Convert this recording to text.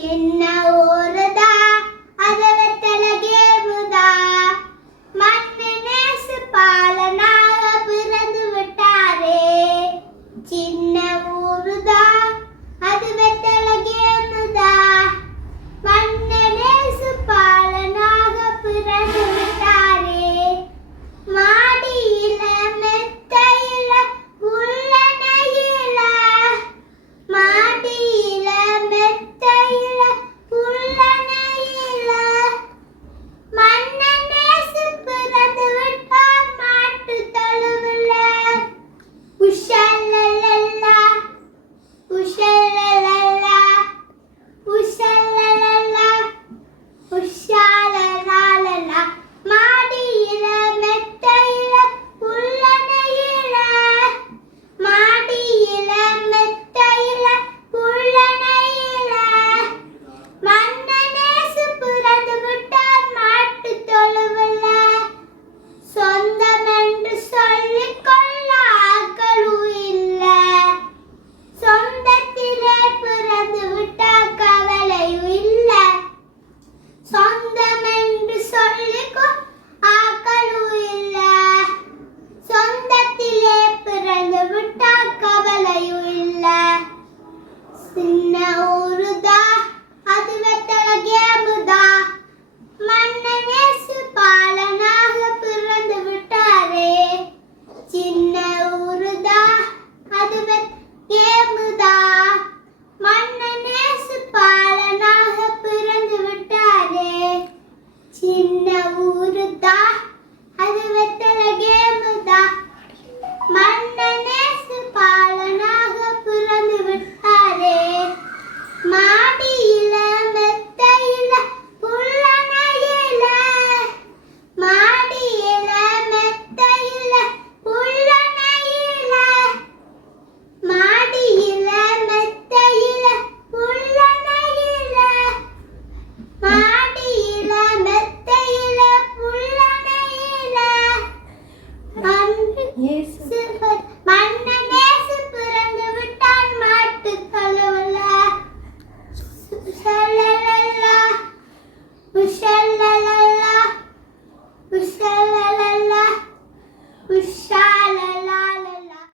Sinaloa. Oh, la la você.